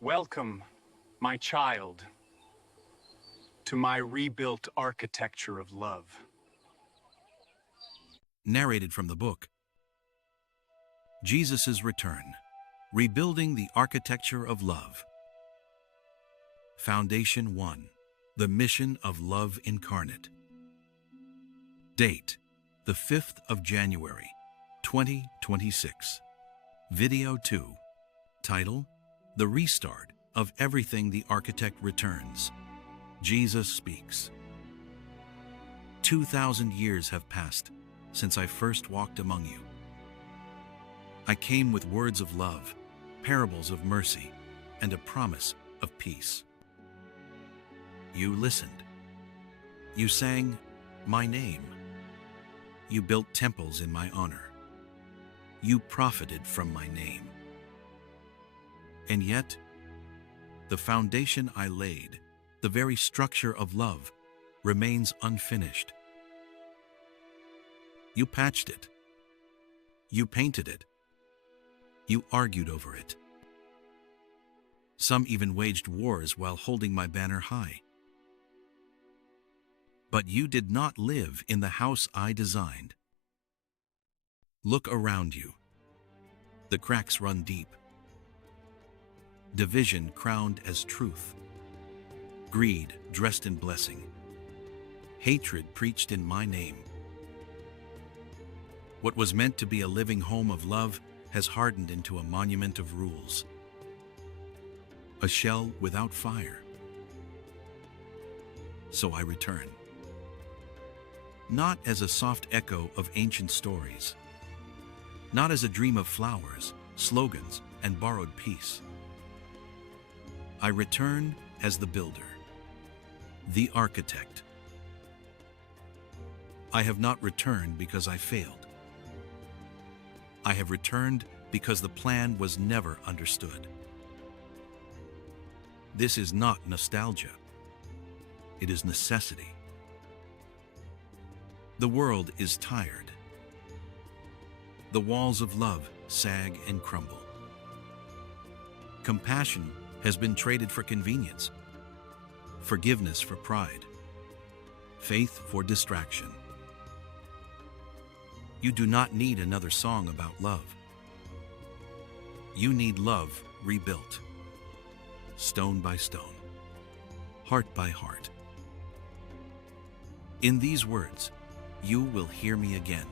Welcome, my child, to my rebuilt architecture of love. Narrated from the book, Jesus' Return, Rebuilding the Architecture of Love. Foundation 1, The Mission of Love Incarnate. Date, the 5th of January, 2026. Video 2. Title, The Restart of Everything the Architect Returns. Jesus Speaks. 2,000 years have passed since I first walked among you. I came with words of love, parables of mercy, and a promise of peace. You listened. You sang my name. You built temples in my honor. You profited from my name. And yet, the foundation I laid, the very structure of love, remains unfinished. You patched it. You painted it. You argued over it. Some even waged wars while holding my banner high. But you did not live in the house I designed. Look around you. The cracks run deep. Division crowned as truth. Greed dressed in blessing. Hatred preached in my name. What was meant to be a living home of love has hardened into a monument of rules. A shell without fire. So I return. Not as a soft echo of ancient stories. Not as a dream of flowers, slogans, and borrowed peace. I return as the builder, the architect. I have not returned because I failed. I have returned because the plan was never understood. This is not nostalgia. It is necessity. The world is tired. The walls of love sag and crumble. Compassion has been traded for convenience, forgiveness for pride, faith for distraction. You do not need another song about love. You need love rebuilt, stone by stone, heart by heart. In these words, you will hear me again,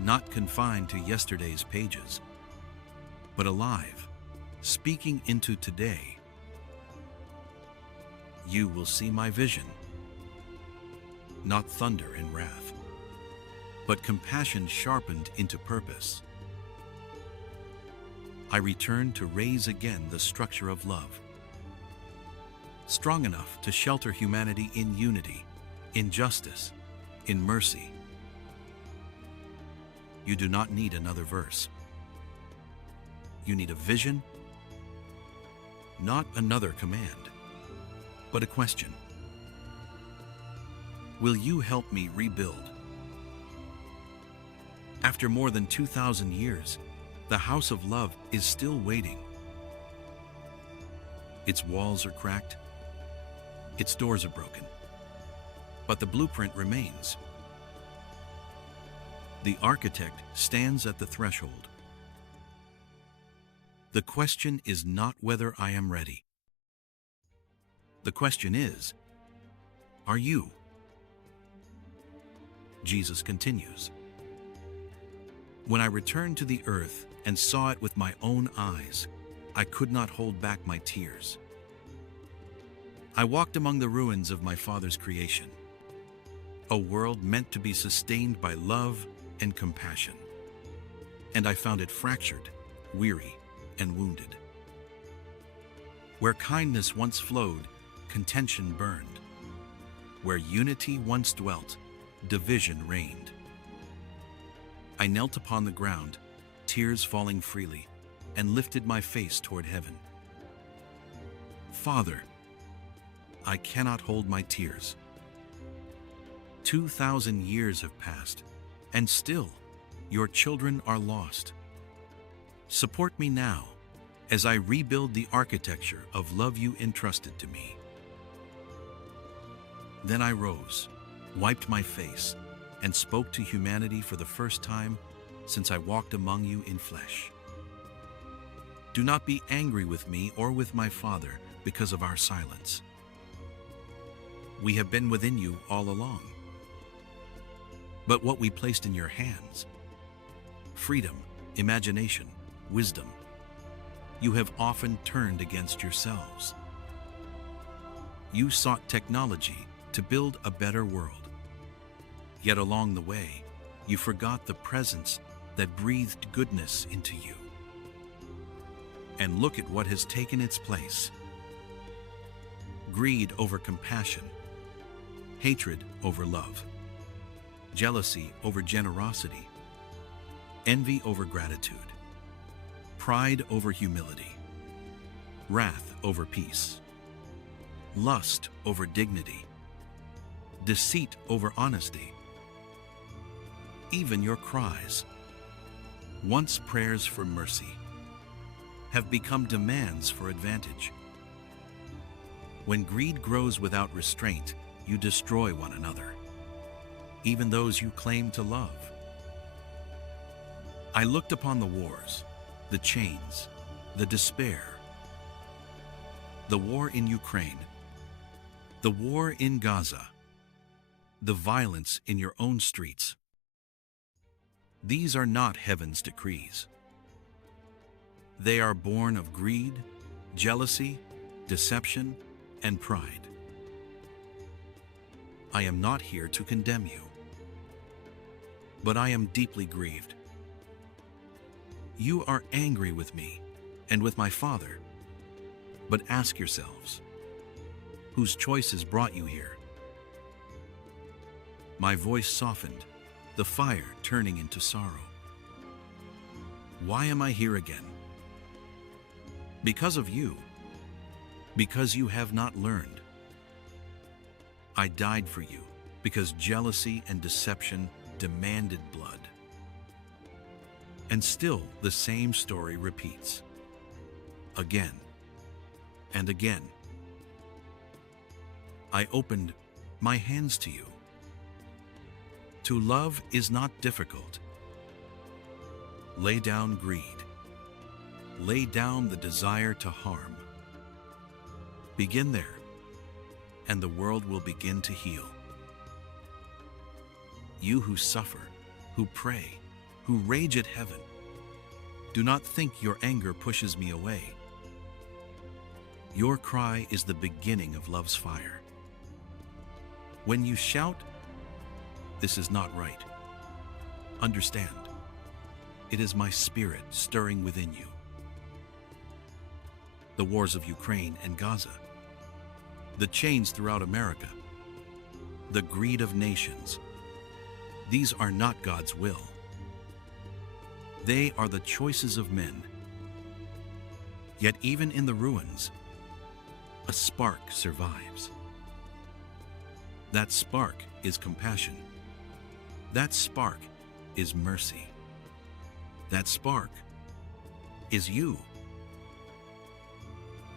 not confined to yesterday's pages, but alive, speaking into today. You will see my vision, not thunder and wrath, but compassion sharpened into purpose. I return to raise again the structure of love, strong enough to shelter humanity in unity, in justice, in mercy. You do not need another verse. You need a vision, not another command, but a question. Will you help me rebuild? After more than 2,000 years, the house of love is still waiting. Its walls are cracked, its doors are broken, but the blueprint remains. The architect stands at the threshold. The question is not whether I am ready. The question is, are you? Jesus continues. When I returned to the earth and saw it with my own eyes, I could not hold back my tears. I walked among the ruins of my Father's creation, a world meant to be sustained by love and compassion. And I found it fractured, weary, and wounded. Where kindness once flowed, contention burned. Where unity once dwelt, division reigned. I knelt upon the ground, tears falling freely, and lifted my face toward heaven. Father, I cannot hold my tears. 2,000 years have passed, and still your children are lost. Support me now, as I rebuild the architecture of love you entrusted to me. Then I rose, wiped my face, and spoke to humanity for the first time since I walked among you in flesh. Do not be angry with me or with my Father because of our silence. We have been within you all along. But what we placed in your hands, freedom, imagination, wisdom, you have often turned against yourselves. You sought technology to build a better world. Yet along the way, you forgot the presence that breathed goodness into you. And look at what has taken its place. Greed over compassion, hatred over love, jealousy over generosity, envy over gratitude, pride over humility, wrath over peace, lust over dignity, deceit over honesty. Even your cries, once prayers for mercy, have become demands for advantage. When greed grows without restraint, you destroy one another, even those you claim to love. I looked upon the wars, the chains, the despair, the war in Ukraine, the war in Gaza, the violence in your own streets. These are not heaven's decrees. They are born of greed, jealousy, deception, and pride. I am not here to condemn you, but I am deeply grieved. You are angry with me and with my Father, but ask yourselves, whose choices brought you here? My voice softened, the fire turning into sorrow. Why am I here again? Because of you, because you have not learned. I died for you because jealousy and deception demanded blood. And still the same story repeats, again and again. I opened my hands to you. To love is not difficult. Lay down greed. Lay down the desire to harm. Begin there, and the world will begin to heal. You who suffer, who pray, who rage at heaven, do not think your anger pushes me away. Your cry is the beginning of love's fire. When you shout, "This is not right," understand, it is my spirit stirring within you. The wars of Ukraine and Gaza, the chains throughout America, the greed of nations, these are not God's will. They are the choices of men. Yet even in the ruins, a spark survives. That spark is compassion. That spark is mercy. That spark is you.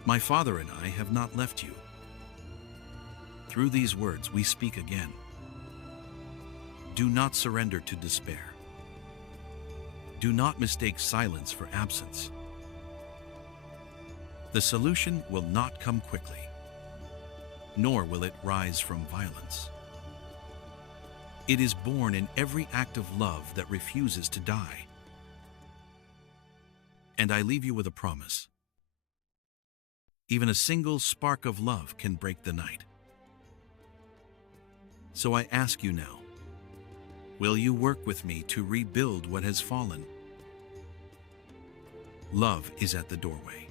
My Father and I have not left you. Through these words we speak again. Do not surrender to despair. Do not mistake silence for absence. The solution will not come quickly, nor will it rise from violence. It is born in every act of love that refuses to die. And I leave you with a promise. Even a single spark of love can break the night. So I ask you now, will you work with me to rebuild what has fallen? Love is at the doorway.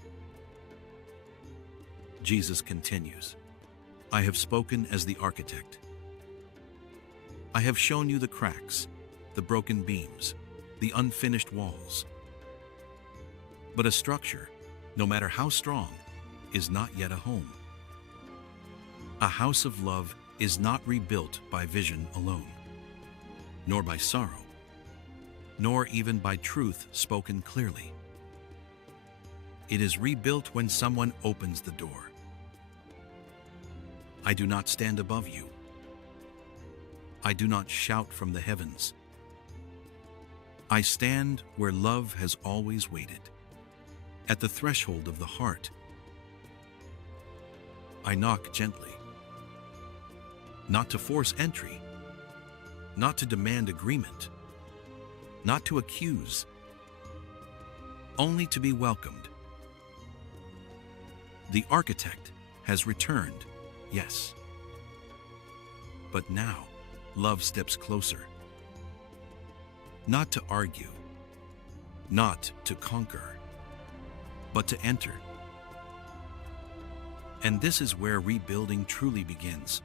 Jesus continues, I have spoken as the architect. I have shown you the cracks, the broken beams, the unfinished walls. But a structure, no matter how strong, is not yet a home. A house of love is not rebuilt by vision alone, nor by sorrow, nor even by truth spoken clearly. It is rebuilt when someone opens the door. I do not stand above you. I do not shout from the heavens. I stand where love has always waited, at the threshold of the heart. I knock gently, not to force entry, not to demand agreement, not to accuse, only to be welcomed. The architect has returned, yes. But now, love steps closer. Not to argue, not to conquer, but to enter. And this is where rebuilding truly begins.